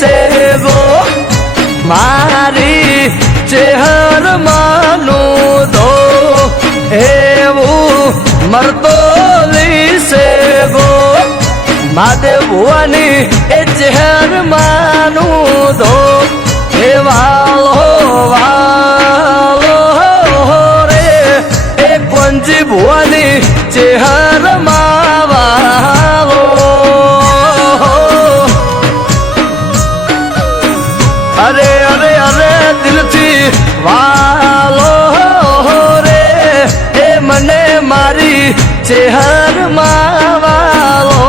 से गो मारी चेहर मानो दो एवो मरतो से गो महादेव भुवनी ए चेहर मानो दो हे वालो वालो रे ए पंजी भुवनी चेहर मावालो अरे अरे अरे दिल थी वालो रे ए मने मारी चेहर मावालो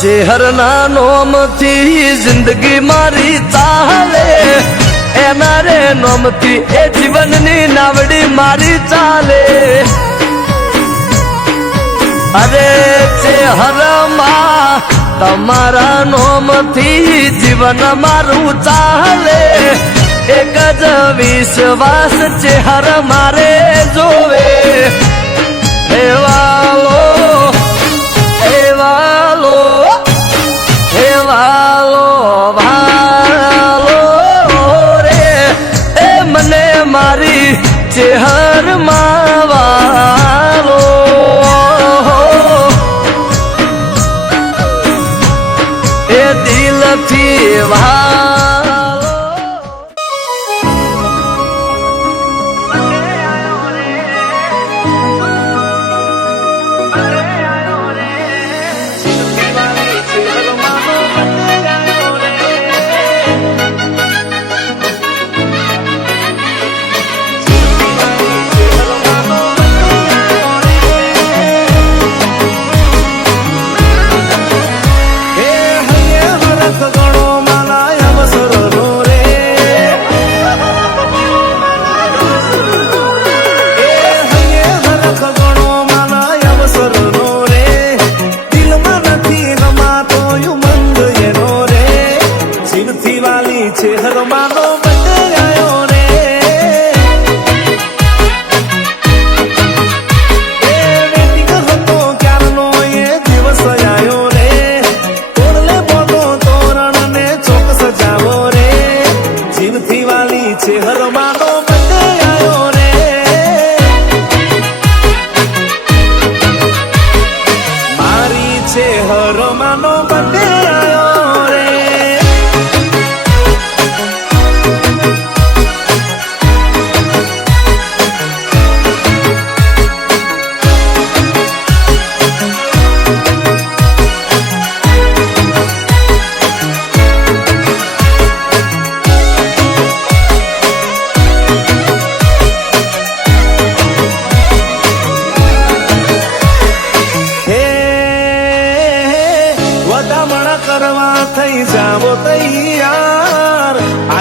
चेहर ना नोम थी जिंदगी मारी चाले एना रे नोम थी ए जीवन नी नावड़ी मारी चाले अरे चेहर मा तमारा नोम थी जीवन मारू चाले एक ज विश्वास चेहर मारे जोवे हे वालो हे वालो हे वालो भालो रे ए मने मारी चेहर मावालो ए दिल थी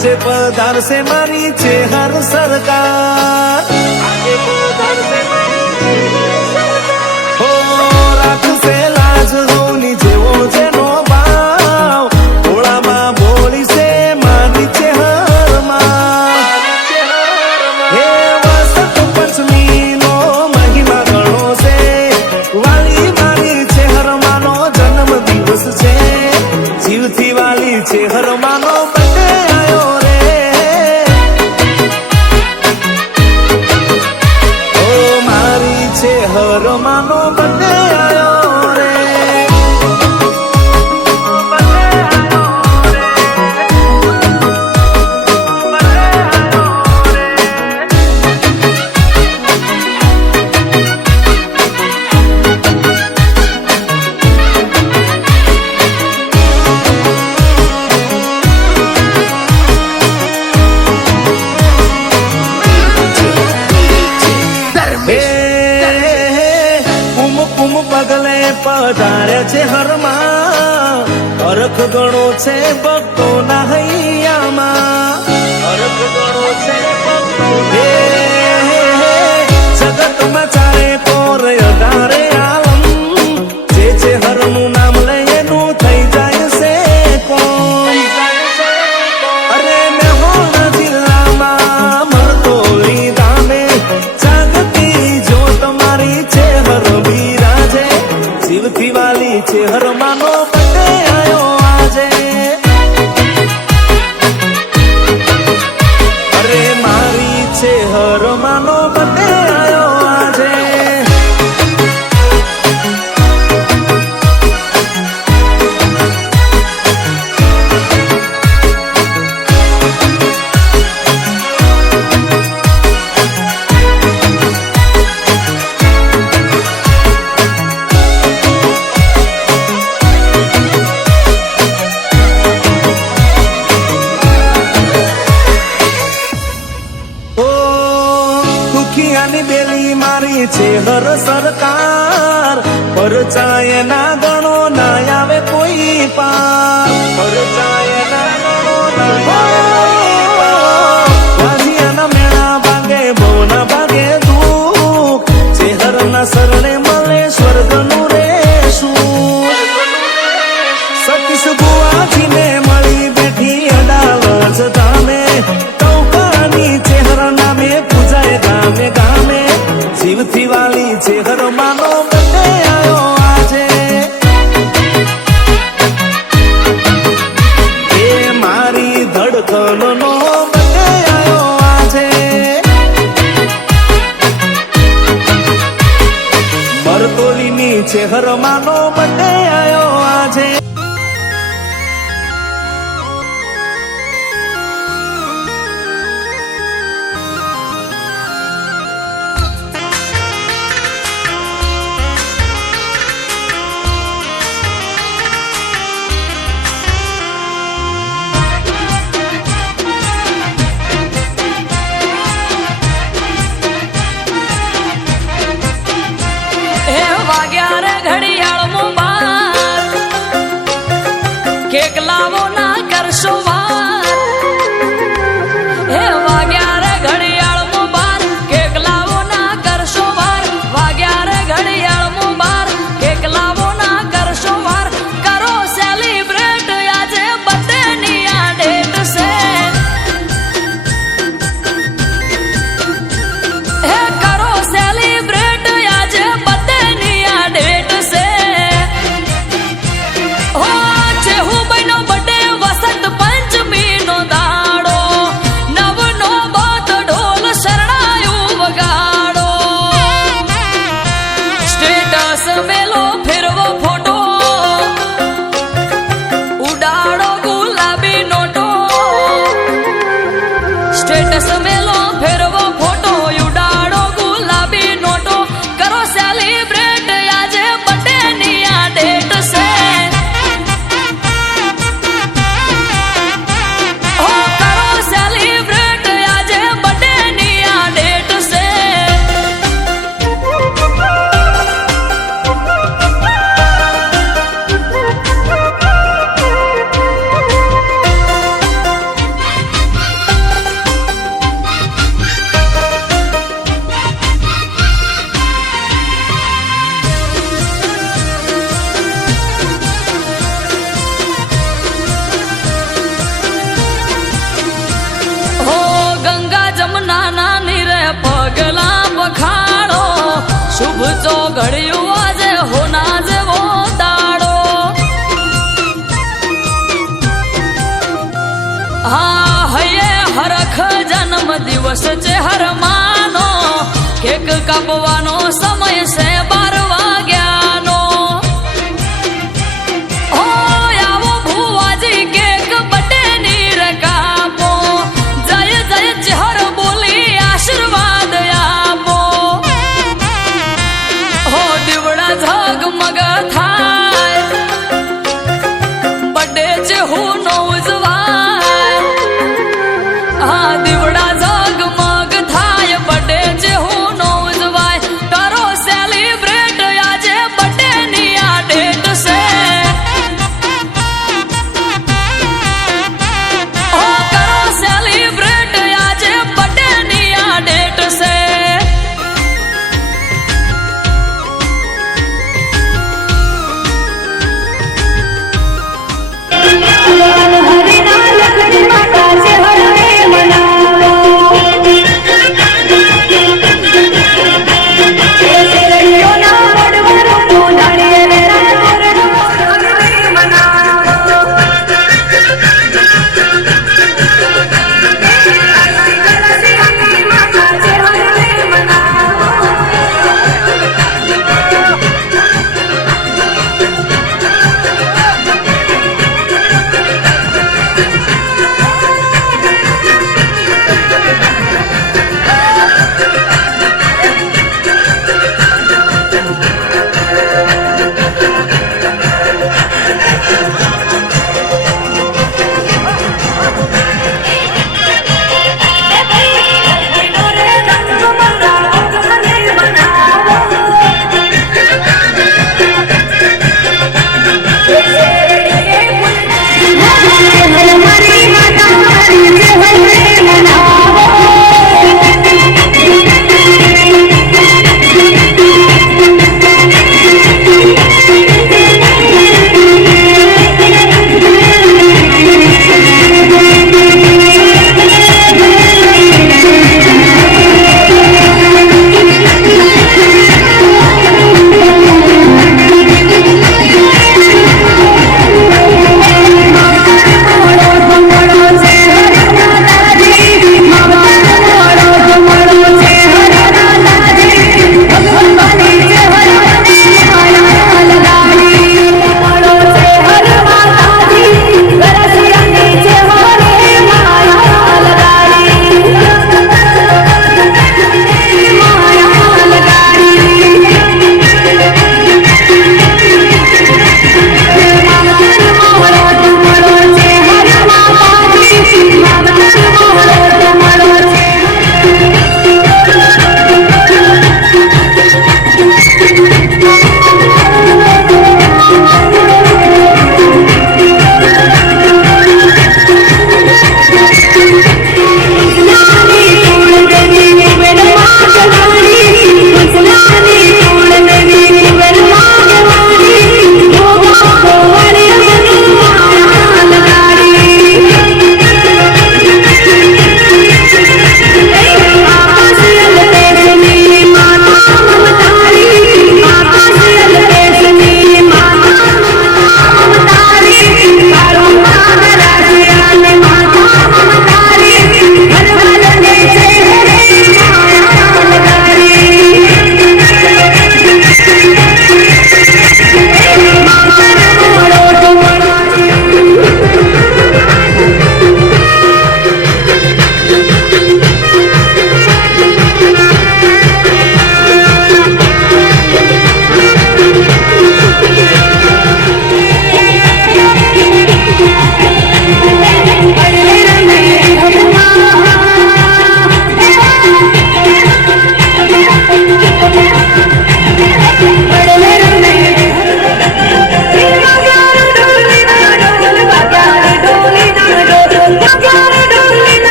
આજે પધાર से મારી ચેહર સરકાર આજે પધાર से હો રાખશે લાજ હોની જેવો જેનો ભાવ ભોળામાં બોલી છે મારી ચેહરમાં હે વસંત પંચમીનો મહિમા ઘણો છે વાલી મારી ચેહરમાંનો જન્મ દિવસ છે જીવથી વાલી ચેહરમાંનો હરખ ગણો છે ભક્તોના હૈયામાં, હરખ ગણો છે ભક્તોના જગતમાં ચારે કોર અઢારે આલમ, જે છે હરનું નામ લે એનું થઈ જાય છે કોમ. અરે મહેસાણા જિલ્લામાં મરતોલી ગામે જાગતી જ્યોત મારી છે હર બિરાજે, શિવથી વાલી છે હરમાનો બર્થડે આયો આજે. અરે મારી છે હરમાનો બર્થડે આયો આજે. દુખિયાની બેલી મારી છે હર સરકાર, પરચાય ના ગણો ના આવે કોઈ પાર, પરચાય ના ગણો ના આવે કોઈ પાર. વાજિયાના મેળા ભાગે ભવના ભાગે દુઃખ, ચેહરના શરણે મળે સ્વર્ગનું રેશું. સતીશ બુઆજીને મળી બેઠી અડાલજ ધામે, ટૌકાની ચેહર નામે પૂજાય ગામે ગામે, શિવથી વાલી ચેહર માનો બર્થડે આયો આજે. એ મારી ધડકનનો બર્થડે આયો આજે. મરતોલીની ચેહર માનો બર્થડે આયો આજે. વાગ્યા રે ઘડિયાળ બાર, કેક લાવો ના કરશો વાર. હે વાગ્યા રે ઘડિયાળ બાર, કેક લાવો ના કરશો વાર. વાગ્યા રે ઘડિયાળ બાર, કેક લાવો ના કરશો વાર. કરો સેલિબ્રેટ આજે બર્થડે ની આ ડેટ છે. હે કરો સેલિબ્રેટ આજે બર્થડે ની આ ડેટ છે. હો છે હું બનો બર્થડે વસંત પંચમી નો દાડો, નવનો બાત ઢોલ શરણાયું વગાડો. સ્ટેટસ મેલો ફેરવો ફોટો, ઉડાડો ગુલાબી નોટો. સ્ટેટસ મેલો ફેરવો ફોટો, ઉડાડો ગુલાબી નોટો. કરો સેલિબ્રેટ આજે બર્થડે ની આ ડેટ છે. હો કરો સેલિબ્રેટ આજે બર્થડે ની આ ડેટ છે. હો ગંગા જમના ના નીરે પગલા પખાડો, શુભ ચોઘડિયું આજે હોના જેવો દાડો. હા હૈયે હરખ જન્મ દિવસ છે હરમાનો, કેક કાપવાનો સમય છે 12 વાગ્યાનો. હો આવો ભુવાજી કેક બર્થડે ની રે કાપો, જય જય ચેહર બોલી આશીર્વાદ આપો. હો દીવડા ઝગમગ થાય, બર્થડે છે હું નો ઉજવાય. હા દીવડા ઝગમગ થાય, બર્થડે છે હું નો ઉજવાય. કરો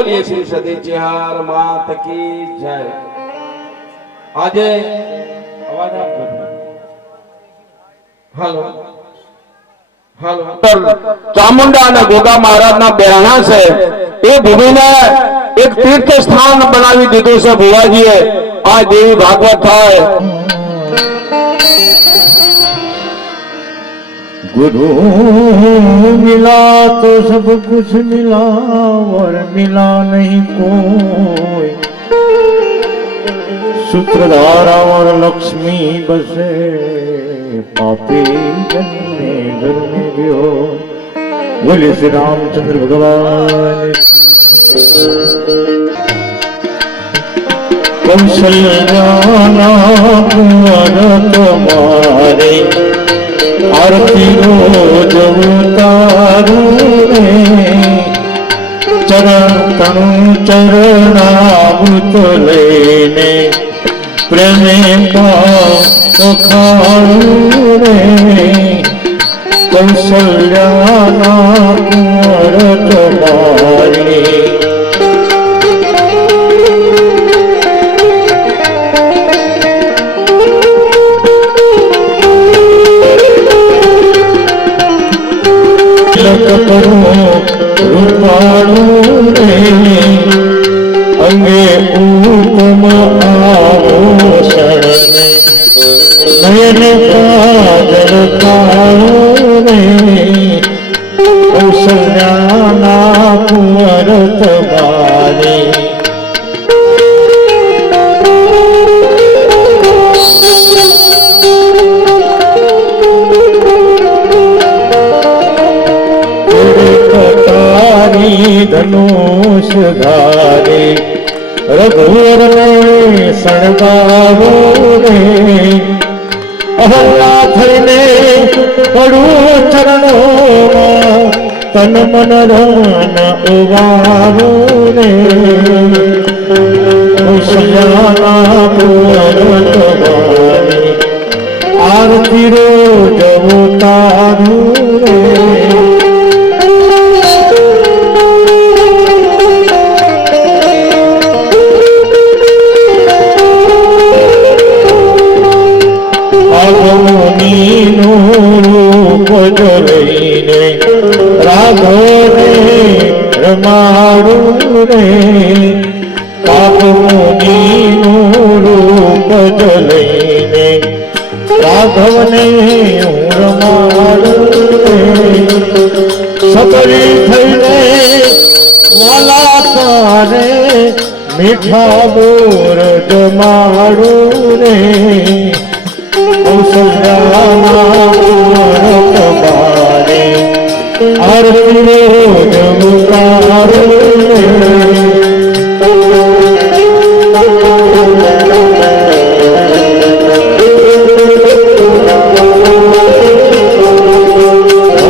બોલીએ શ્રી સતી ચિહાર માત કી જય। આજે અવાજ આપજો। હાલો હાલો ચામુંડા અને ગોગા મહારાજના બેરણા છે એ ભૂમિને એક તીર્થ સ્થાન બનાવી દીધું છે ભુવાજીએ। આ દેવી ભાગવત થાય। गुरु मिला तो सब कुछ मिला और मिला नहीं कोई। सूत्रधारा और लक्ष्मी बसे पापी जन में घर में भी हो। बोले श्री रामचंद्र भगवान। कौशल्या कुंवर तुम्हारे आरती रोज उतारू रे। चरण तनु चरणामृत लेने प्रेमे पखारू रे। कौशल्या कुंवर तुम्हारे रूपाणु रे। अंगे उपम आभूषण नयन काजल काणु रे। कौशल्या कुंवर तुम्हारे धनुष धारे रघुवर ने सणगारो रे। अहला थईने पड़ू चरणों तन मन रमन उवारो रे। कौशल्या कुंवर तुम्हारे आरती रोज उतारू रे। रूप जोईने राघवने रमाड़ू रे। कामुनीनु रूप जोईने राघवने रमाड़ू रे। सबरी थईने वाला तारे मीठा बोर जमाड़ू रे। कौशल्या कुंवर तुम्हारे आरती रोज उतारू रे।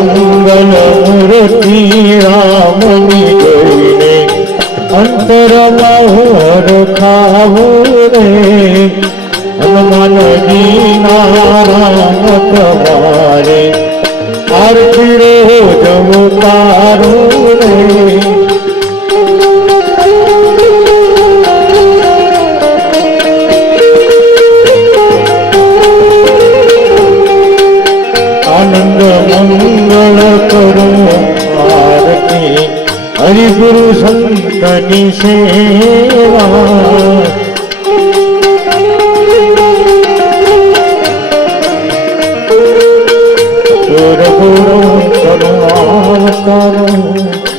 मंगल मूर्ति रामनी जोईने अंतर मोर खावू रे। हनुमान जी नारायण तुम्हारे आरती रोज उतारू रे। आनंद मंगल करो आरती हरि गुरु संतनि सेवा।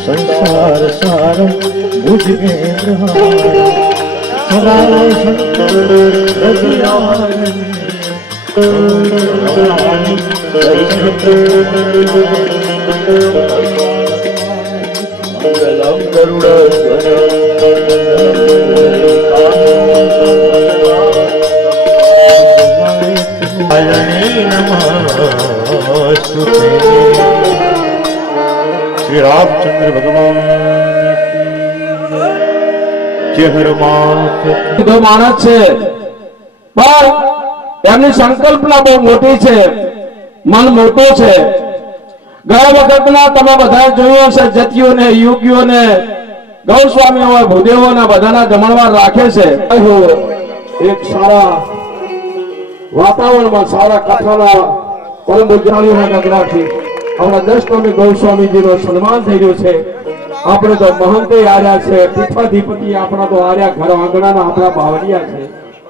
संसार सारम बुझ सदाय शंकर मंगलम गरुड़ नमस्तुते। श्री रामचंद्र भगवान માણસ છે પણ એમની સંકલ્પના બહુ મોટી છે, મન મોટું છે। ગયા વખતના તમે બધા જોયું હશે જતીઓને યોગીઓને ગૌસ્વામી હોય ભૂદેવોના બધાના જમણવાર રાખે છે એક સારા વાતાવરણમાં સારા કથાના પરમ પૂજ્યાળીઓના નગરાથી આપણા 10 ગૌસ્વામીજીનો સન્માન થઈ રહ્યું છે. આપણે તો મહંતે આર્યા છે, પીઠાધિપતિ આપણા તો આર્યા ઘર આંગણાના આપણા બાવળિયા છે.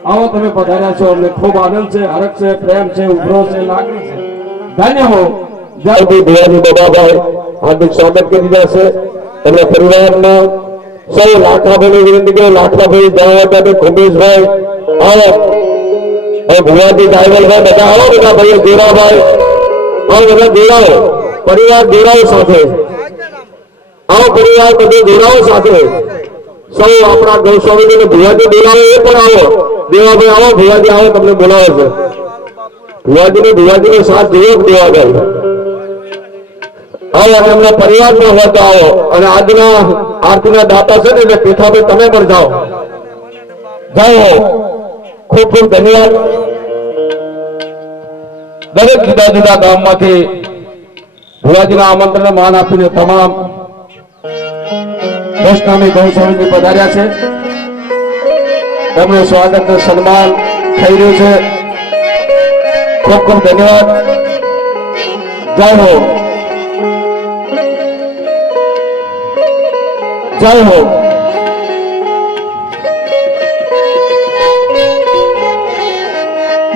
આવો તમે પધાર્યા છો, અમને ખૂબ આનંદ છે, હરખ છે, પ્રેમ છે, ઉભરો છે, લાગણી છે. ધન્ય હો. જય ભુવાજી બાબાભાઈ હાર્દિક સ્વાગત કરી રહ્યા છે. એમના પરિવારના સૌ લાખાભાઈ વિનંતી કરો. લાખાભાઈ જવા માટે ખુબેશભાઈ આવો, ભુવાજી ડાયવલભાઈ બધા આવો, બધા ભાઈઓ જોરાભાઈ આવો, બધા જોડાઓ, પરિવાર જોડાઓ સાથે આવો, પરિવાર બધે જોડાઓ સાથે સૌ આપણા ગૌસ્વામીજીને ભુવાજી બોલાવો એ પણ આવો. દેવાભાઈ આવો, ભુવાજી આવો, તમને બોલાવે છે. ભુવાજીનો સાથ જોયો દેવાભાઈ આવો, અને એમના પરિવારમાં હોય તો આવો. અને આજના આરતીના દાતા છે ને એટલે પીઠાભાઈ તમે પણ જાઓ. જાઓ, ખૂબ ખૂબ ધન્યવાદ. દરેક જુદા જુદા ગામમાંથી ભુવાજીના આમંત્રણને માન આપીને તમામ 10 ગૌસ્વામીજી પધાર્યા છે. એમનું સ્વાગત સન્માન થઈ રહ્યું છે. ખૂબ ખૂબ ધન્યવાદ. જય હો, જય હો.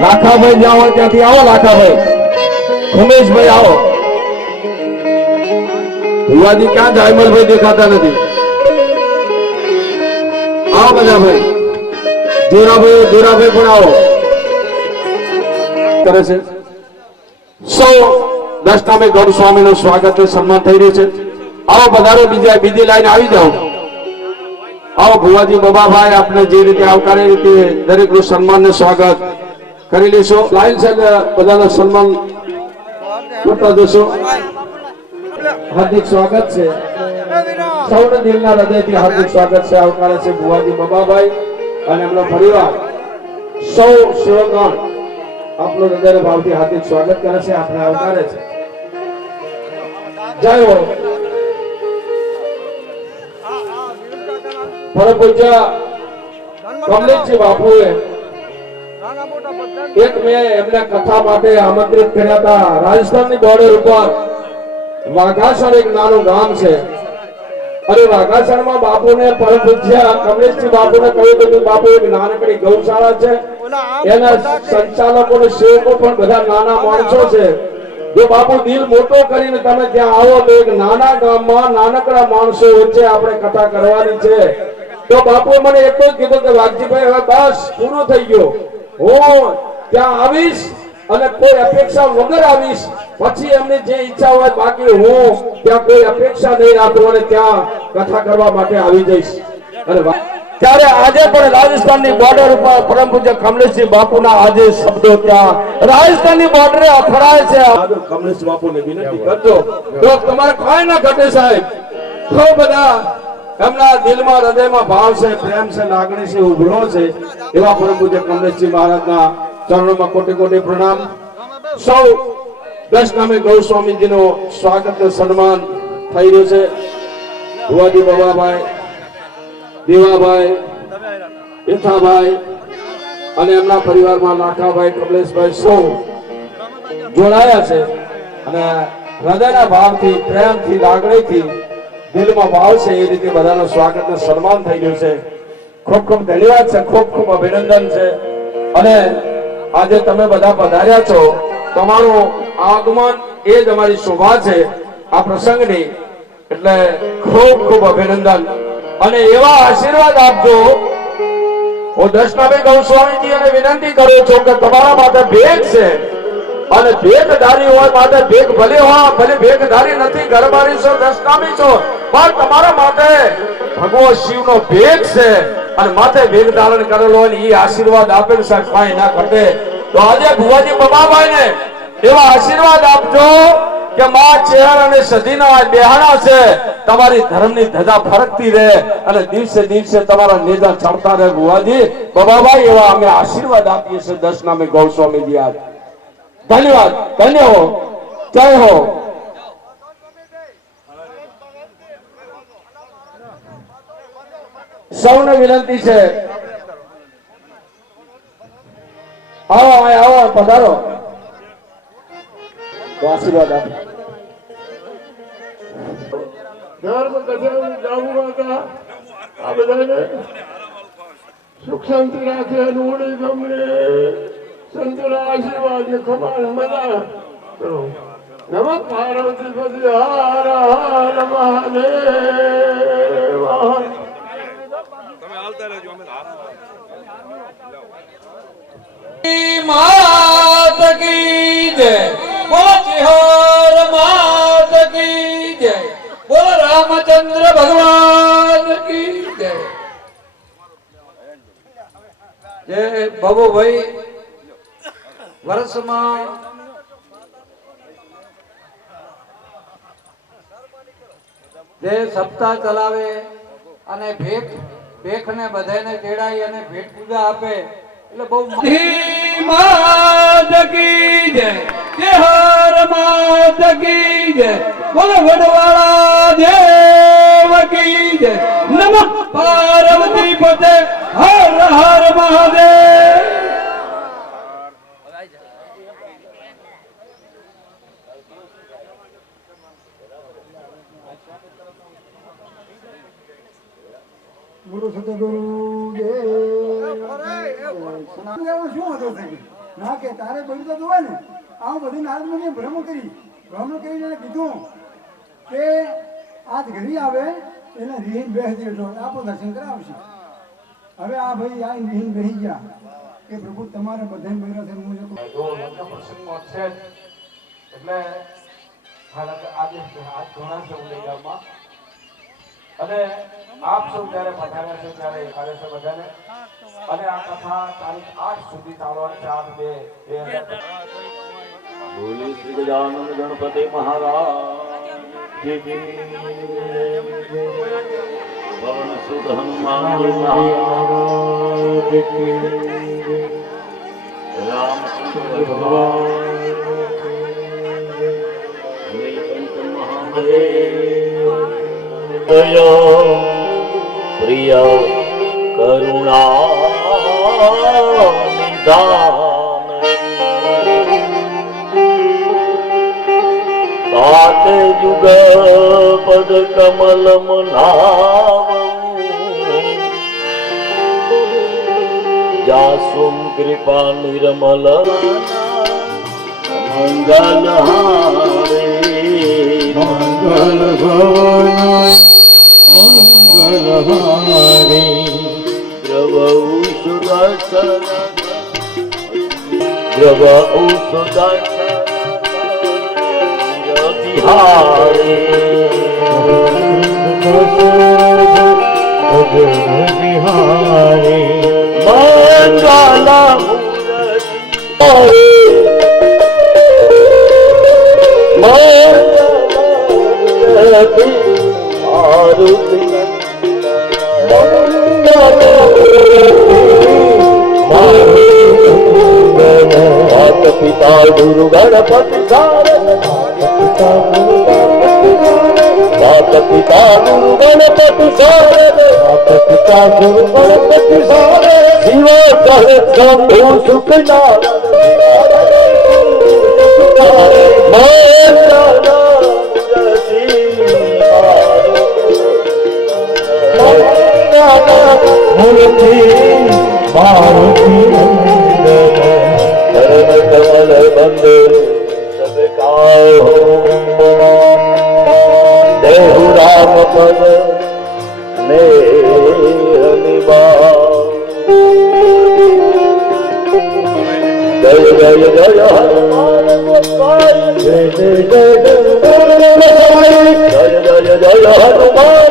લાખાભાઈ જાઓ ત્યાંથી આવો. લાખાભાઈ, ઉમેશભાઈ આવો. ભુવાજી ક્યાં છે? અમલભાઈ દેખાતા નથી. આવો બધા ભાઈ. જોરાભાઈ પણ આવો. કરે છે સૌ 10 ગૌસ્વામીનું સ્વાગત સન્માન થઈ રહ્યું છે. આવો પધારો, બીજી લાઈન આવી જાઓ. આવો ભુવાજી બાબાભાઈ, આપણે જે રીતે આવકારે રીતે દરેકનું સન્માન ને સ્વાગત કરી લેશો. લાઈન છે બધાનું સન્માન કરતા જશો. હાર્દિક સ્વાગત છે. સૌને દિલના હૃદયથી હાર્દિક સ્વાગત છે, આવકારે છે ભુવાજી બાબાભાઈ અને એમનો પરિવાર. સૌ સેવકગણ આપનો હૃદય ભાવથી હાર્દિક સ્વાગત કરે છે, આપણે આવકારે છે. જય હો. પરમ પૂજ્ય કમલેશજી બાપુએ એક મેં એમને કથા માટે આમંત્રિત કર્યા હતા. રાજસ્થાનની બોર્ડર ઉપર વાઘાસણ એક નાનું ગામ છે. અને વાઘાસણમાં બાપુને પરમ પૂજ્ય કમલેશજી બાપુને કહ્યું કે બાપુ એક નાનકડી ગૌશાળા છે, એના સંચાલકો અને સેવકો પણ બધા નાના માણસો છે. જો બાપુ દિલ મોટો કરીને તમે ત્યાં આવો તો એક નાના ગામમાં નાનકડા માણસો વચ્ચે આપણે કથા કરવાની છે. તો બાપુએ મને એટલું જ કીધું કે વાઘજીભાઈ હવે બસ પૂરું થઈ ગયું, હું ત્યાં આવીશ અને કોઈ અપેક્ષા વગર આવીશ. પછી એમની જે ઈચ્છા હોય, બાકી હું ત્યાં કોઈ અપેક્ષા નહીં રાખું અને ત્યાં કથા કરવા માટે આવી જઈશ. અને ત્યારે આજે પણ રાજસ્થાનની બોર્ડર ઉપર પરમ પૂજ્ય કમલેશજી બાપુના આજે શબ્દો ત્યાં રાજસ્થાનની બોર્ડરે અથડાય છે. કમલેશ બાપુને વિનંતી કરજો તો તમારે કોઈ ના ઘટે સાહેબ. ખૂબ બધા એમના દિલમાં હૃદયમાં ભાવ છે, પ્રેમ છે, લાગણી છે, ઉભરો છે. એવા પરમ પૂજ્ય કમલેશજી મહારાજના ચરણોમાં કોટી કોટી પ્રણામ. સૌ 10 ગૌસ્વામીજીનો સ્વાગત સન્માન થઈ રહ્યું છે. ભુવાજી બાબાભાઈ, દેવાભાઈ, યથાભાઈ અને એમના પરિવારમાં લાખાભાઈ, કમલેશભાઈ સૌ જોડાયા છે. અને હૃદયના ભાવથી, પ્રેમથી, લાગણીથી, દિલમાં ભાવ છે એ રીતે બધાનું સ્વાગત અને સન્માન થઈ રહ્યું છે. ખૂબ ખૂબ ધન્યવાદ છે, ખૂબ ખૂબ અભિનંદન છે. અને આજે તમે બધા પધાર્યા છો, તમારું આગમન એ જ અમારી શોભા છે આ પ્રસંગની. એટલે ખૂબ ખૂબ અભિનંદન અને એવા આશીર્વાદ આપજો. હું 10 ગૌસ્વામીજીને વિનંતી કરું છું કે તમારા માટે ભેગ છે અને ભેગધારી હોય માટે ભેગ ભલે હોય, ભલે ભેગધારી નથી, ઘરવાળી છો, 10 છો, પણ તમારા માટે ભગવાન શિવનો ભેગ છે અને માથે ભેગ ધારણ કરેલો હોય એ આશીર્વાદ આપે ને સાહેબ કાંઈ ના ઘટે. તો આજે ભુવાજી બાબાભાઈને એવા આશીર્વાદ આપજો કે માં ચેહર અને સદીના બેહાણા છે, તમારી ધર્મની ધજા ફરકતી રહે અને દિવસે દિવસે તમારા નેજા ચડતા રહે. ભુવાજી બાબાભાઈ એવા અમે આશીર્વાદ આપીએ છીએ 10 ગૌસ્વામીજી. આજ ધન્યવાદ. ધન્ય હો. જય હો. સૌને વિનંતી છે, આવો આવો પધારો, તો આશીર્વાદ આપો. ધર્મ કથા જાવું હતા આ બધાને સુખ શાંતિ રાખે અનુડી ગમને સંતોના આશીર્વાદ ને ખમાન મજા કરો. નમઃ પાર્વતી પતિ હર હર મહાદેવ. માત કી જય, બોલો ચિહર માત કી જય, બોલો રામચંદ્ર ભગવાન કી જય. જે બાબુભાઈ વર્ષમાં જે સપ્તાહ ચલાવે અને ભેખ ને બધાને તેડાઈ અને ભેટ પૂજા આપે એટલે બહુ માત કી જય, જય હર માત કી જય, બોલો વડવાળા દેવ કી જય. નમઃ પાર્વતી પતે હર હર મહાદેવ. ગુરુ સતગુરુ શું હતો ના કે તારે બધું તો હોય ને આવું બધું નારદ મુનિએ ભ્રમ કરીને કીધું કે આજ ઘડી આવે એને રીહીન બેસી દેજો, આપો દર્શન કરાવશે. હવે આ ભાઈ આ રીહીન બેસી ગયા કે પ્રભુ તમારે બધાને બૈરા છે હું પ્રસંગમાં છે એટલે આજે આજ ઘણા છે ઉલેગામમાં અને આપ સૌ જ્યારે પધાર્યા છે ત્યારે એકાદે છે બધાને અને આ કથા તારીખ 8 સુધી ચાલવાની છે. 8/2/2000. બોલી શ્રી ગજાનન ગણપતિ મહારાજ કી જય. પવન સુત હનુમાન મહારાજ કી જય. રામચંદ્ર ભગવાન નીલકંઠ મહાદેવ દયા પ્રિય કરુણા નિદાન સાત યુગ પદ કમલ મનાવ જાસુમ કૃપા નિર્મલ મંગલ હારે મંગલ ભવન મંગલ હારે પ્રભુ સુદર્શન પ્રભુ સુદર્શન બિહારે બિહારે મંગલ માત પિતા ગુરુ ગણપતિ સારદ માત પિતા ગુરુ ગણપતિ સારદ માત પિતા ગુરુ ગણપતિ સારદ શિવ સહજ શંભુ સુખનારાયણ મૂર્તિ મારુતિ ચરણ કમલ બંધ સદકાઓ દેહુ રામ પદ ને હનિબા જય જય જય હનુમાન જય જય જય જય જય હનુમાન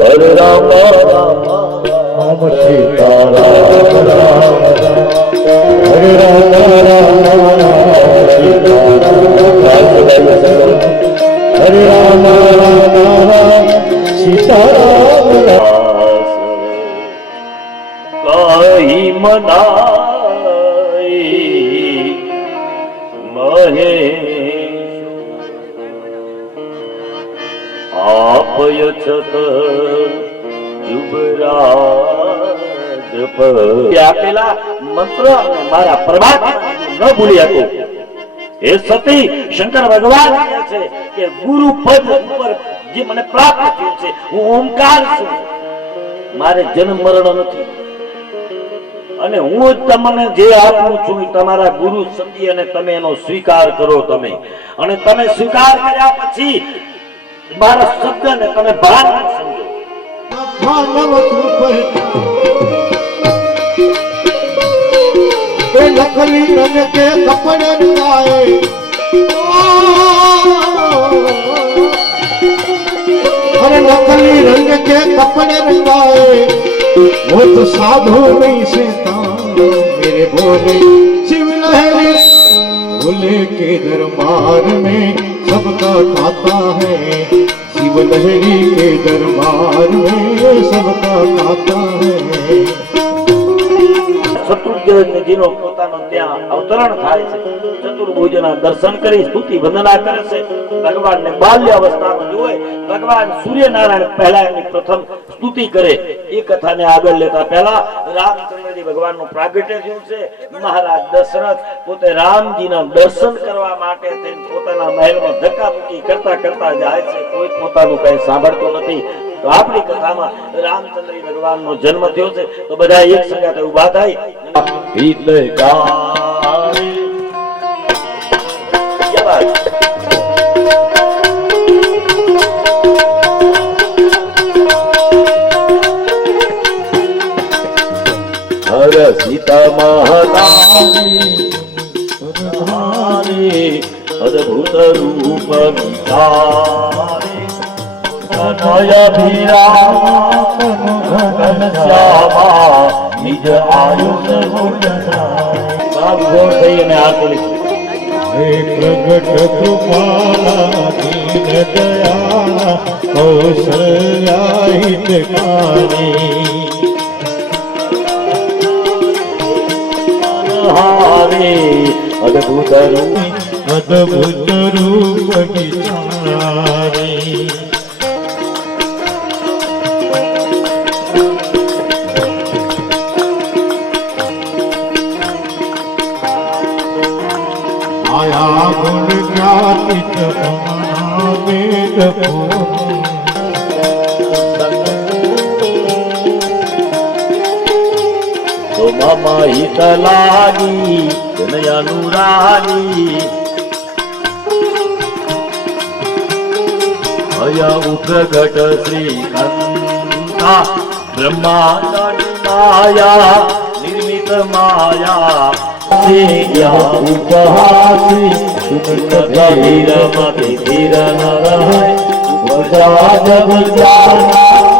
હરે રામ રામ રામ સીતા રામ રામ હરે રામ રામ રામ સીતા રામ હરે રામ રામ રામ સીતા રામ કઈ મનાઈ મહે આપ આપય છત જુબરાજ પર આપેલા મંત્ર મારા પરમાત્મા ન ભૂલી હતું. એ સતી શંકર ભગવાન કહે છે કે ગુરુ પદ ઉપર જે મને પ્રાપ્ત થયું છે, હું ઓમકાર છું, મારે જન્મ મરણ નથી. અને હું જ તમને જે આપું છું એ તમારા ગુરુ સમજી અને તમે એનો સ્વીકાર કરો. તમે અને તમે સ્વીકાર કર્યા પછી મારા શબ્દને તમે ભાન સમજો. नकली रंग के कपड़े लाए अरे नकली रंग के कपड़े रंगाए वो तो साधु नहीं से मेरे भोले शिव लहरी भोले के दरबार में सबका खाता है शिव लहरी के दरबार में सबका खाता है શત્રુંજયજીનો પોતાનો ત્યાં અવતરણ થાય છે. ચતુર્ભુજના દર્શન કરી સ્તુતિ વંદના કરે છે. ભગવાનને બાલ્ય અવસ્થામાં જોવે. ભગવાન સૂર્યનારાયણ પહેલા એની પ્રથમ સ્તુતિ કરે. એ કથાને આગળ લેતા પહેલા રામચંદ્રજી ભગવાનનું પ્રાગટ્ય થયું છે. મહારાજ દશરથ પોતે રામજીના દર્શન કરવા માટે થઈને પોતાના મહેલમાં ધક્કામુક્કી કરતા કરતા જાય છે. કોઈ પોતાનું કઈ સાંભળતો નથી. તો આપણી કથામાં રામચંદ્ર ભગવાનનો જન્મ થયો છે. તો બધા એક સંગાતે ઉભા થાય હર સીતા મહારાણી અદભુત રૂપ નિજ આયુષ प्रगट कृपाला दीन दयाला कौशल्या हितकारी હારે અદભુત रूप विचारी आया गुण ज्ञापित वेद તો મમ હિત લાગી જનય અનુરાગી ભય ઉપ્રગટ શ્રી કંતા બ્રહ્માંડ માયા નિર્મિત માયા ઉપહાસી ધીર મતિ ધીર ન રહે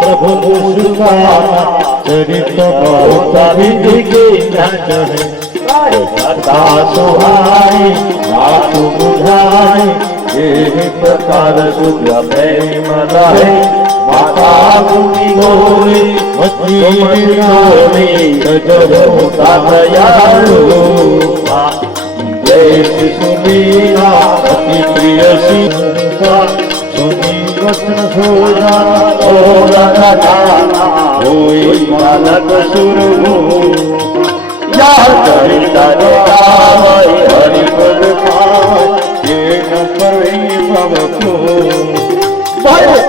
પ્રભુ સુખાના ચરિત વિધિ કે કથા સુહાય વાતુ બુધાય એ પ્રકાર શુક્લ પ્રેમ રહે માતા મુનિ ગોરી મતી ગોરી ગજરો દયાળુ જય સુનીલા અતિ પ્રિય સીતા સુની કૃષ્ણ સોના ઓરા ગાના હોય માલક સુરભુ યા કરિતા દેવાય હરિ પદ પાય જે ન કરે ભવકો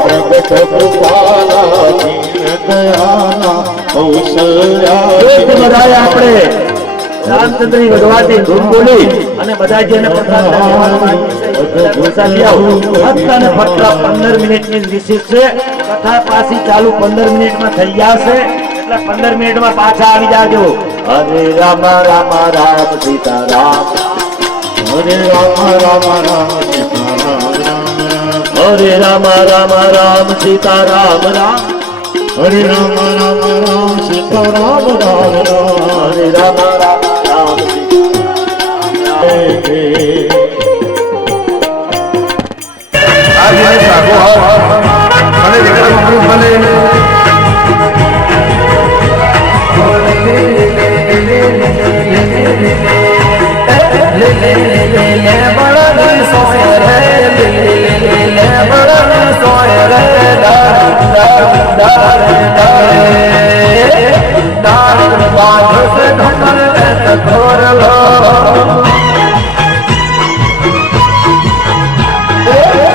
પ્રગટ કૃપાલા દીન દયાલા કૌશલ્યા આપણે રામચંદ્ર ભગવાનની ધૂન બોલી અને બધા જેને ફટકા 15 મિનિટની રિસીસ છે. કથા પાછી ચાલુ 15 મિનિટમાં થઈ જશે. એટલે 15 મિનિટમાં પાછા આવી જાજો. હરે રામ રામ રામ સીતા રામ હરે રામ રામ રામ સીતા રામ હરે રામ રામ રામ સીતા રામ રામ હરે રામ રામ રામ સીતા રામ રામ હરે રામ રામ રામ આજે સાગો ભલે દીકરા મમ્મી ભલે બડા સોય રે डाले डाले बांधो से ढूंढ घोर लो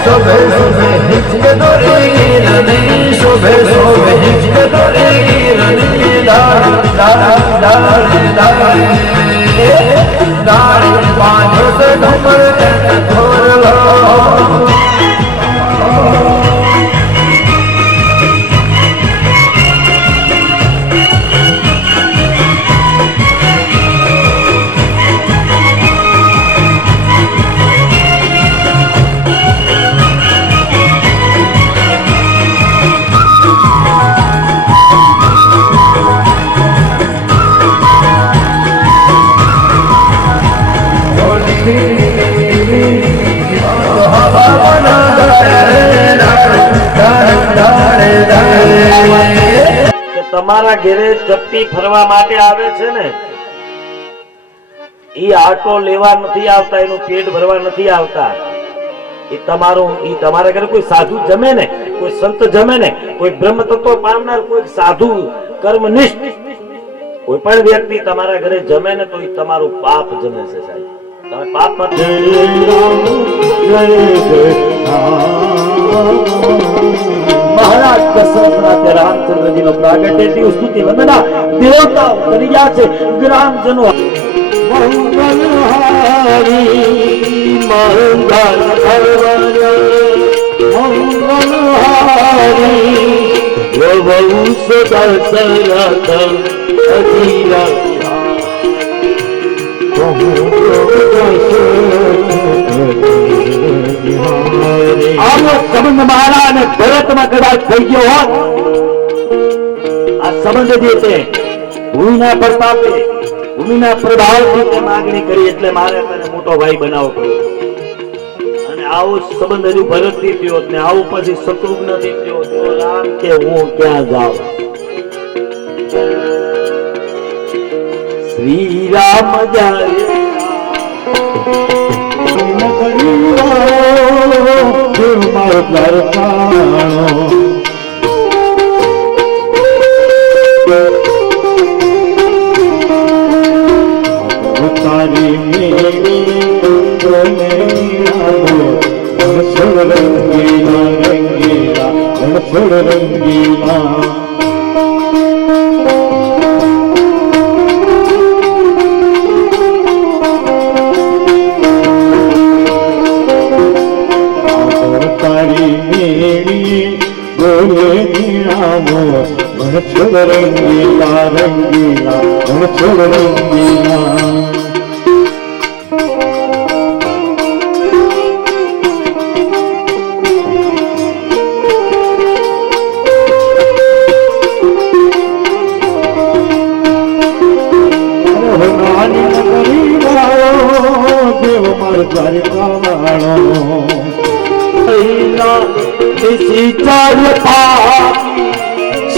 सुबह सुबह हिचके दौड़ी गिरनी सुबह सुबह हिचके दौड़ी गिरनी डाले डाले डाले डाले बांधो से ढूंढ घोर लो તમારા ઘરે ચપટી ફરવા માટે આવે છે ને ઈ આટો લેવા નથી આવતા એનું પેટ ભરવા નથી આવતા ઈ તમારા ઘરે કોઈ સાધુ જમે ને કોઈ સંત જમે ને કોઈ બ્રહ્મ તત્વ પામનાર કોઈ સાધુ કર્મનિષ્ઠ કોઈ પણ વ્યક્તિ તમારા ઘરે જમે ને તો ઈ તમારું પાપ જમે છે સાહેબ તમે પાપ મહારાજ દશરથના રામચંદ્રજી નો પ્રાગટ્ય એટલી સ્તુતિ વંદના દેવતાઓ કરી ગયા છે ગ્રામજનો આવો સંબંધ મારા અને ભરતમાં કદાચ થઈ ગયો હોત આ સંબંધ જે છે ભૂમિના પ્રતાપે ભૂમિના પ્રભાવથી તે માંગણી કરી એટલે મારે તને મોટો ભાઈ બનાવવો પડ્યો અને આવો સંબંધ હજુ ભરતથી થયો ને આવું પછી શત્રુઘ્નથી થયો તો રામ કે હું ક્યાં જાઉં શ્રી રામ જાય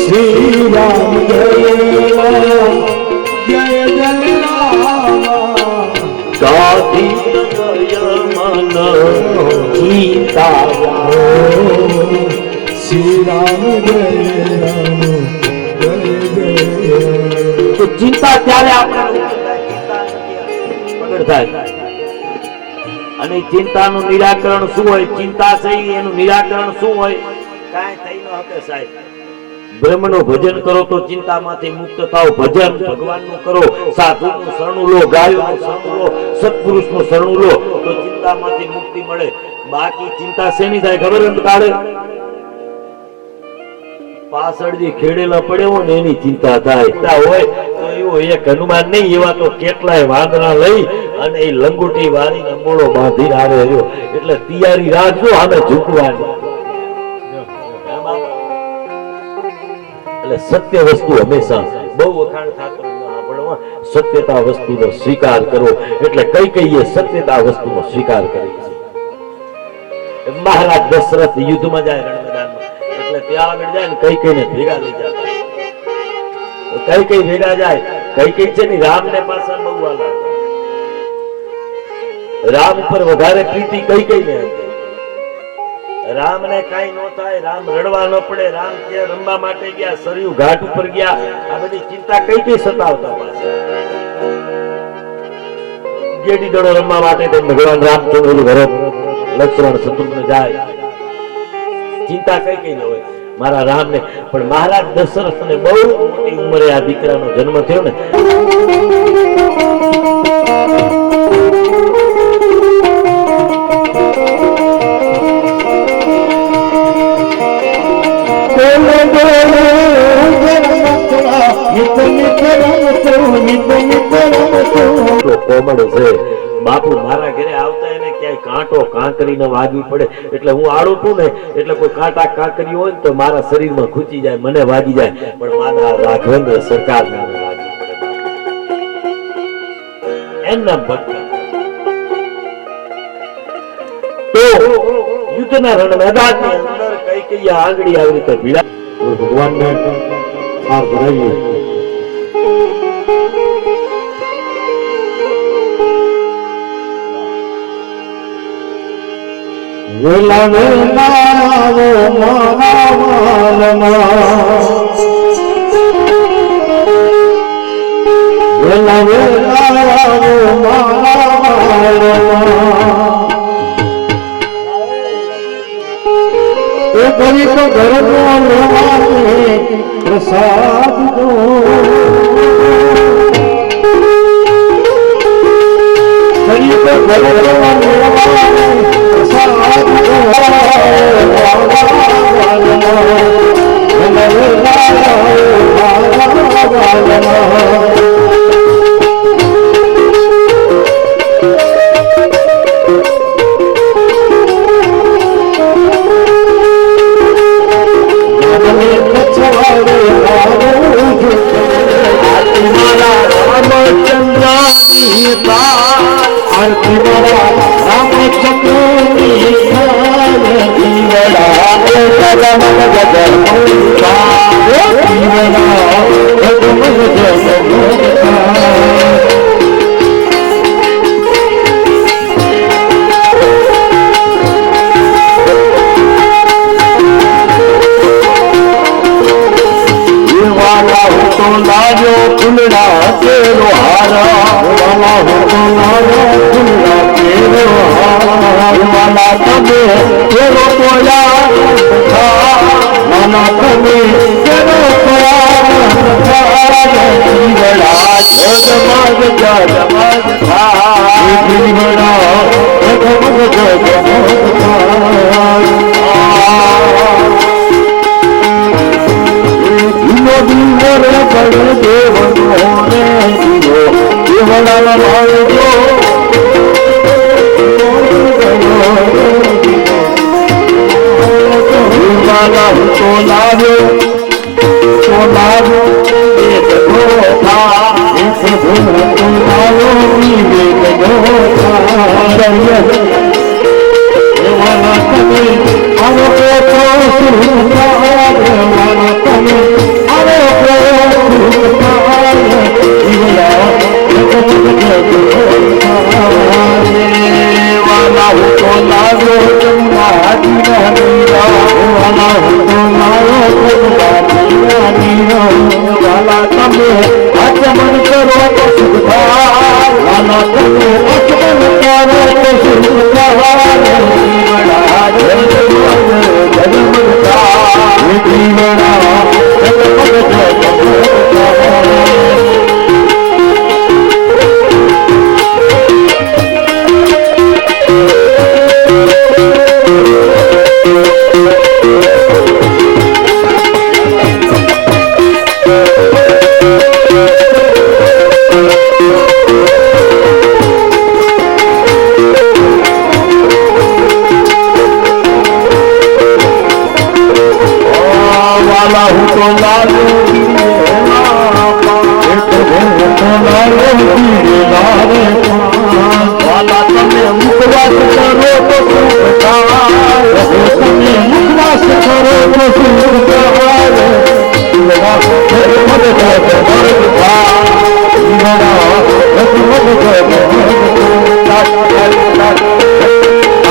श्री राम जय जय जय राम दादी मन सीता श्री राम जय राम जय जय तो चिंता ત્યારે આપણે પકડ થાય અને ચિંતાનું નિરાકરણ શું હોય ચિંતા છે એનું નિરાકરણ શું હોય કાંઈ થઈ ન શકે સાહેબ બ્રહ્મનું ભજન કરો તો ચિંતામાંથી મુક્ત થાઓ ભજન ભગવાનનું કરો સાધુનું શરણું લો ગાયોનું શરણું લો સત્પુરુષનું શરણું લો તો ચિંતામાંથી મુક્તિ મળે બાકી ચિંતા શેની થાય ખબર નથી કાઢે પાછળ જે ખેડેલા પડ્યો ને એની ચિંતા થાય હોય તો એવો એક હનુમાન નહીં એવા તો કેટલાય વાંદરા લઈ અને એ લંગોટી વાળીને મોળો બાંધીને આવે રહ્યો એટલે તૈયારી રાખજો આને ઝૂકવાની એટલે સત્ય વસ્તુ હંમેશા બહુ વખાણ થતો સાંભળવા સત્યતા વસ્તુનો સ્વીકાર કરો એટલે કઈ સત્યતા વસ્તુનો સ્વીકાર કરી છે મહારાજ દશરથ યુદ્ધમાં જાય રણ મેદાનમાં એટલે ત્યાં આગળ જાય ને કઈ ને ભેગા લઈ જતા કઈ ભેગા જાય કઈ છે ને રામ ને પાછા બહુ વાલા રામ ઉપર વધારે પ્રીતિ કઈ ને રામ ને કઈ ન થાય, રામ રડવા ન પડે, રામ ત્યાં રમવા માટે ગયા, સરયુ ઘાટ ઉપર ગયા, આ બધી ચિંતા કઈ સતાવતા પાસે ગેડી દડો રમવા માટે ભગવાન રામચંદ્ર ભરત લક્ષ્મણ શત્રુઘ્ન જાય, ચિંતા કઈ ન હોય મારા રામ ને. પણ મહારાજ દશરથ ને બહુ મોટી ઉંમરે આ દીકરાનો જન્મ થયો ને, કોમળ છે. બાપુ મારા ઘરે આવતા એને ક્યાંય કાંટો કાંકરી ન વાગવી પડે, એટલે હું આડું છું ને એટલે કોઈ કાંટા કાંકરી હોય ને તો મારા શરીરમાં ખૂચી જાય, મને વાગી જાય, પણ મારા રાઘવેન્દ્ર સરકાર વાગવી પડે. એમના ભક્ત તો યુદ્ધના રણ મેદાનની અંદર કઈ આંગળી આવી રીતે ભીડા ભગવાનને હાર ધરાવીએ. વેલા વેલા આવો મારા વાલમાં, વેલા વેલા આવો મારા વાલમાં, એ ગરીબ ઘરનો લેવાને પ્રસાદ દો, ગરીબ ઘરનો લેવાને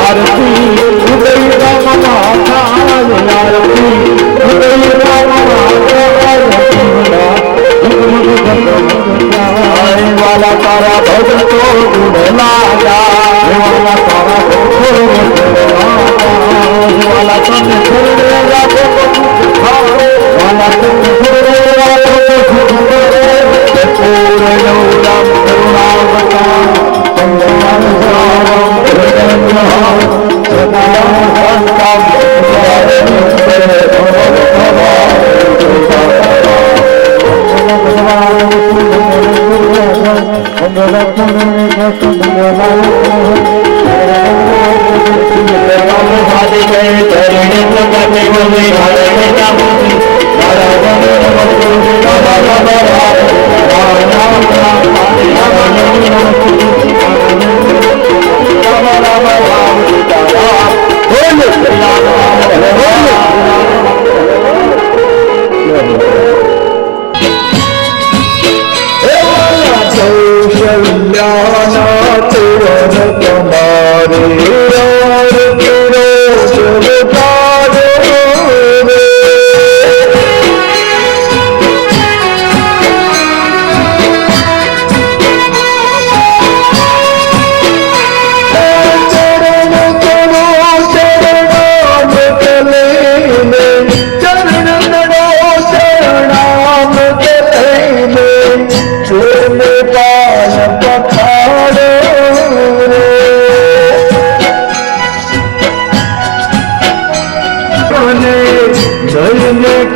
આરતી ઉદય રામના વાલા તારા ભગતો ગુણલાલા વાલા તારા ભગતો વાલા તને છોડે રાખો વાલા તને છોડે રાખો પૂર્ણ રામ કરુણાવતા સંગમાન સારમ હૃદયમ સદા સંતામ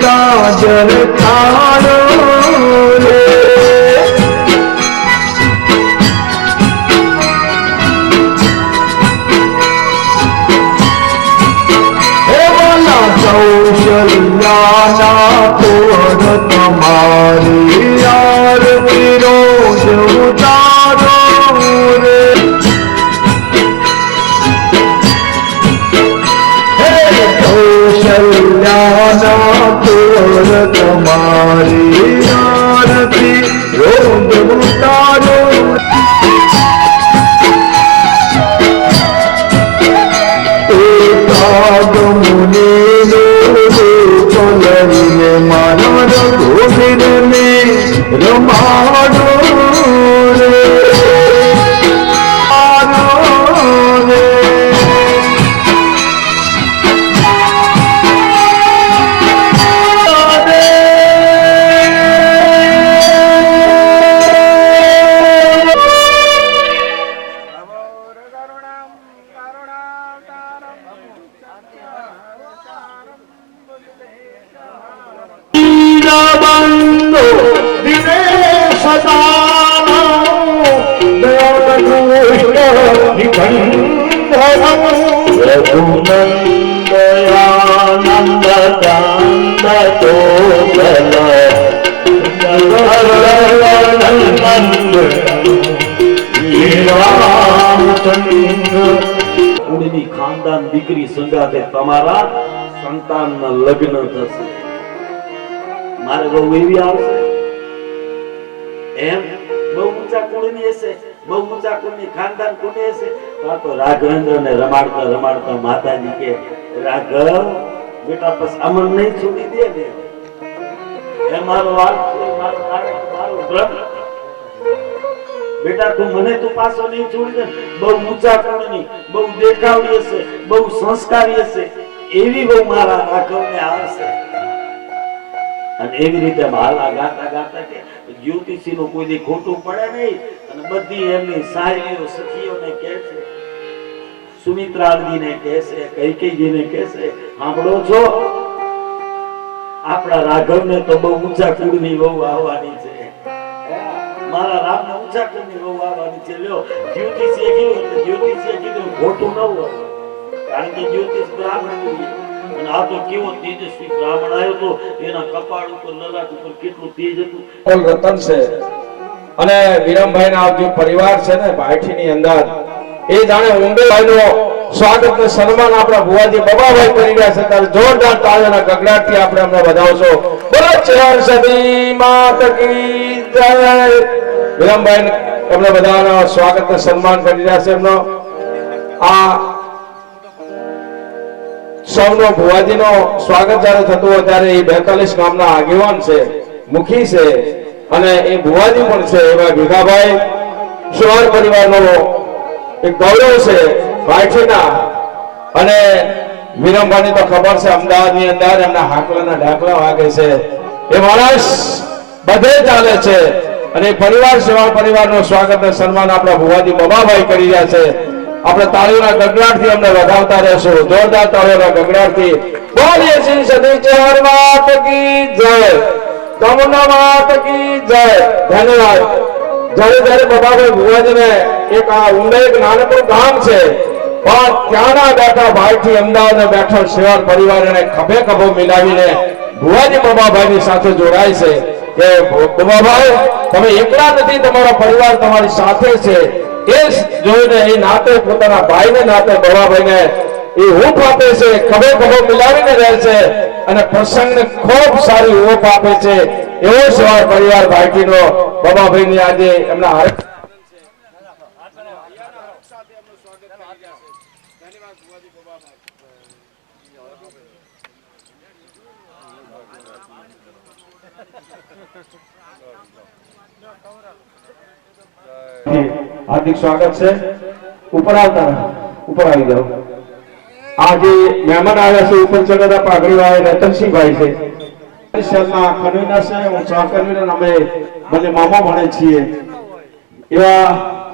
કાજલ થાળો કૌશલ્યાના તોર તમારી આરતી રોજ ઉતારો રે કૌશલ્યાના તોર તમારી આરતી રોજ ઉતારો રમાડો રે રઘુનંદયાનંદ કાંદ તો કુળની ખાનદાન દીકરી સંગાથે તમારા સંતાનના લગ્ન થશે. મારે બહુ એવી આવશે એમ બહુ ઊંચા કુળની હશે, બહુ ઊંચા કુળની ખાનદાન કુળની હશે. તો રાઘવેન્દ્રને રમાડતા રમાડતા માતાજી કે રાઘવ બેટા પછી અમન નહીં છોડી દે ને, એ મારો વાત છે, મારો કાર્ય, મારો ભ્રમ. બેટા તું મને તું પાછો નહીં છોડી દે. બહુ ઊંચા કુળની, બહુ દેખાવડી હશે, બહુ સંસ્કારી હશે, એવી બહુ મારા રાઘવને આવશે. અને એવી રીતે હાલા ગાતા ગાતા કે જ્યોતિષી નું કોઈ દી ખોટું પડે નહીં. અને બધી એમની સાહેલીઓ સખીઓને કહે છે, સુમિત્રાજીને કહે છે, કૈકેયીજીને કહે છે, સાંભળો છો આપણા રાઘવને તો બહુ ઊંચા કુળની વહુ આવવાની છે, મારા રામને ઊંચા કુળની વહુ આવવાની છે. લ્યો જ્યોતિષીએ કીધું એટલે જ્યોતિષીએ કીધું ખોટું ન હોય, કારણ કે જ્યોતિષ બ્રાહ્મણ અને આ તો કેવો તેજસ્વી બ્રાહ્મણ આવ્યો તો એના કપાળ ઉપર લલાટ ઉપર કેટલું તેજ હતું. રતન છે અને વિરમભાઈ ના જે પરિવાર છે ને ભાઈઠી ની અંદર એ જાણે ઉંબેભાઈ નો સ્વાગત ને સન્માન આપણા ભુવાજી બાબાભાઈ કરી રહ્યા છે. ત્યારે જોરદાર તાળીઓના ગગડાટથી આપણે અમને વધાવશો. બોલો ચેહર સદી માત કી જય. વિરમભાઈ તમને બધાનો સ્વાગત ને સન્માન કરી રહ્યા છે. એમનો આ સૌનો ભુવાજીનો સ્વાગત જ્યારે થતું હોય ત્યારે એ 42 ગામના આગેવાન છે, મુખી છે અને એ ભુવાજી પણ છે એવા ભીખાભાઈ શિવાર પરિવારનો એક ગૌરવ છે ભાઈઠીના. અને વિરમભાઈની તો ખબર છે અમદાવાદની અંદર એમના હાકલાના ઢાકલા વાગે છે, એ માણસ બધે ચાલે છે. અને પરિવાર શિવાર પરિવારનું સ્વાગત અને સન્માન આપણા ભુવાજી બબાભાઈ કરી રહ્યા છે. આપણે તાળીઓના ગગડાટથી અમને વધાવતા રહેશું, જોરદાર તાળીઓના ગગડાટથી. બોલીએ શ્રી સતી ચેહર માત કી જય, તમન્ના માત કી જય. ધન્યવાદ. જ્યારે બબાભાઈ ભુવાજીને એક આ ઊંડે એક નાનકડું ગામ છે પણ ત્યાંના બેઠા ભાઈથી અમદાવાદ બેઠા શિવાર પરિવાર એને ખભે ખભો મિલાવીને ભુવાજી બબાભાઈની સાથે જોડાય છે કે બબાભાઈ તમે એકલા નથી, તમારો પરિવાર તમારી સાથે છે. એ જોઈને એ નાતે પોતાના ભાઈને નાતે બબાભાઈને એ હૂંફ આપે છે, ખભે ખભો મિલાવીને રહે છે અને પ્રસંગને ખૂબ સારી હૂંફ આપે છે. એવો શિવાર પરિવાર ભાઈટીનો બબાભાઈની આજે એમના હારે હાર્દિક સ્વાગત છે. ઉપર આવી જાઓ. આજે મહેમાન આવ્યા છે ઉપર ચડેલા પાઘડીવાળા રતનસિંહભાઈ છે, શહેરના કન્વીનર છે, હું સહ કન્વીનર, અમે બંને મામા ભણે છીએ. એવા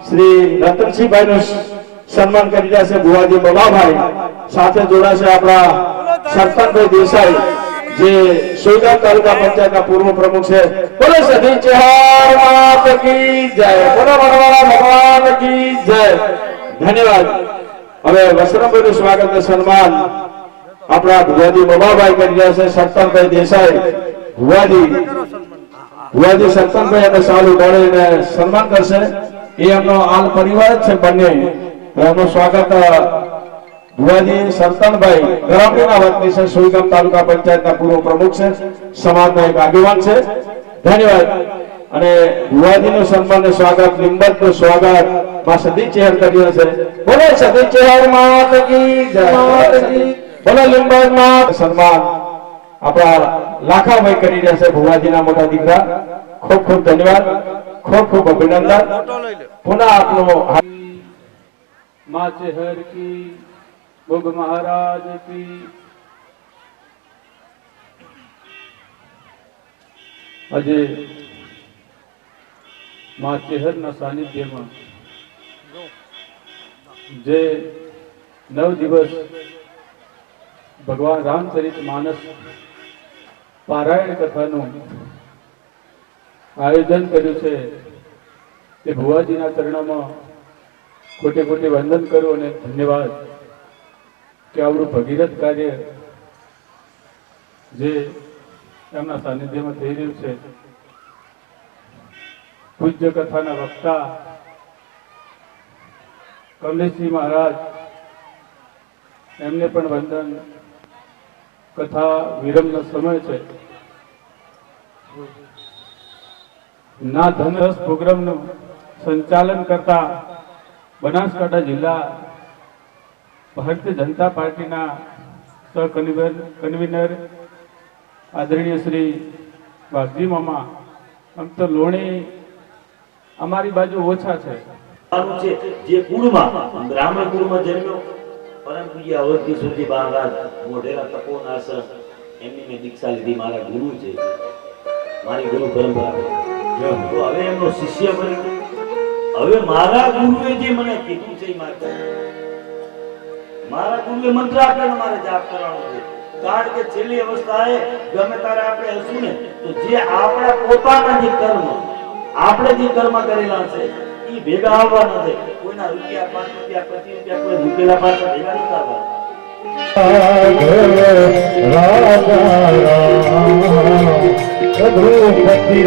શ્રી રતનસિંહભાઈ નું સન્માન કરી રહ્યા છે ભુવાજી બબાભાઈ. સાથે જોડાશે આપણા સરપંચભાઈ દેસાઈ જે સોયગામ તાલુકા પંચાયતના પૂર્વ પ્રમુખ છે. બોલો સતી ચેહર માત કી જય, બોલો વડવાળા ભગવાન કી જય. ધન્યવાદ. હવે વસરામભાઈનું સ્વાગત અને સન્માન આપણા ભુવાજી બબાભાઈ કરી રહ્યા છે. સરપંચભાઈ દેસાઈ ભુવાજી સરપંચભાઈ અને સાલ ઉડાડીને સન્માન કરશે. એ એમનો હાલ પરિવાર જ છે બંને. એમનું સ્વાગત ભુવાજી સરતનભાઈ ગરામડીના વતની છે, સોયગામ તાલુકા પંચાયતના પૂર્વ પ્રમુખ છે, સમાજના એક આગેવાન છે. ધન્યવાદ. અને ભુવાજીનું સન્માન અને સ્વાગત લીંબતનું સ્વાગત માં સતી ચેહર કર્યું છે. બોલો સતી ચેહર માત કી જય, બોલો લીંબત માત. સન્માન આપણા લાખાભાઈ કરી રહ્યા છે, ભુવાજીના મોટા દીકરા. ખૂબ ખૂબ ધન્યવાદ, ખૂબ ખૂબ અભિનંદન. પુનઃ આપનો माँ चेहर की, भोग महाराज की. આજે माँ चेहરના સાનિધ્યમાં જે 9 દિવસ ભગવાન રામચરિત માનસ પારાયણ કથાનું આયોજન કર્યું છે તે ભુવાજીના ચરણોમાં કોટે કોટે વંદન કરું અને ધન્યવાદ કે આવડું ભગીરથ કાર્ય જે એમના સાનિધ્યમાં થઈ રહ્યું છે. પૂજ્ય કથાના વક્તા કમલેશજી મહારાજ, એમને પણ વંદન. કથા વિરમનો સમય છે. ના ધનરસ પ્રોગ્રામનું સંચાલન કરતા બનાસકાંઠા જિલ્લા ભારતીય જનતા પાર્ટીના સહ કન્વીનર આદરણીય શ્રી વાઘજી મામા. આમ તો લોણી અમારી બાજુ ઓછા છે. જે કુળમાં બ્રાહ્મણ કુળમાં જન્મ્યો, પરંતુ જે અવધિ સુધી મહારાજ મોઢેરા તપોનાશ એમની મેં દીક્ષા લીધી. મારા ગુરુ છે, મારી ગુરુ પરંપરા. તો હવે એમનો શિષ્ય બન્યો. હવે મારા ગુરુએ જે મને કીધું છે મારા ગુરુએ મંત્ર આપ્યો, મારે જાપ કરવાનો છે. કારણ કે છેલ્લી અવસ્થાએ ગમે તારે આપણે હશું ને તો જે આપણા પોતાના જે કર્મ, આપણે જે કર્મ કરેલા છે એ ભેગા આવવાના છે. કોઈના રૂપિયા 5 રૂપિયા 25 રૂપિયા કોઈ મૂકેલા પાછા ભેગા નથી આવવાના. રાજા રઘુપતિ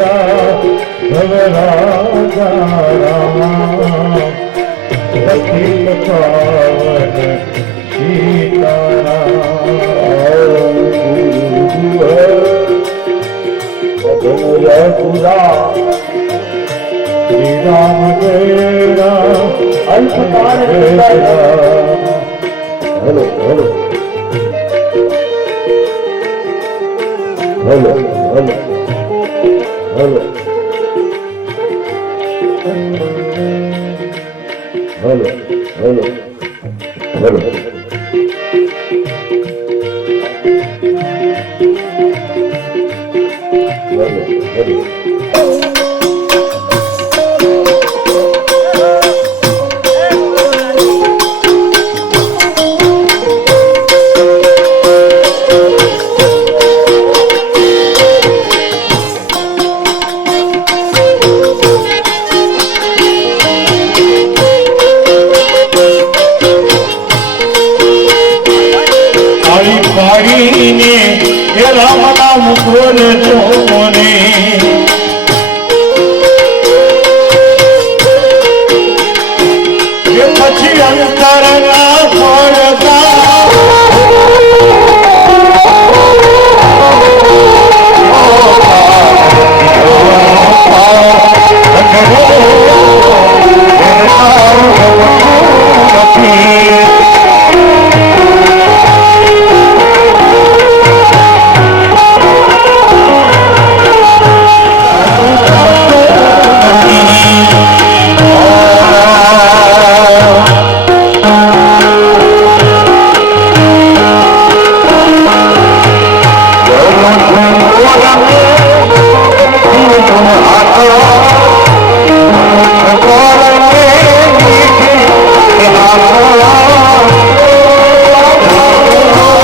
શ્રી રામ હેલો હેલો પાડીને એ રામ નામ બોલે તો મને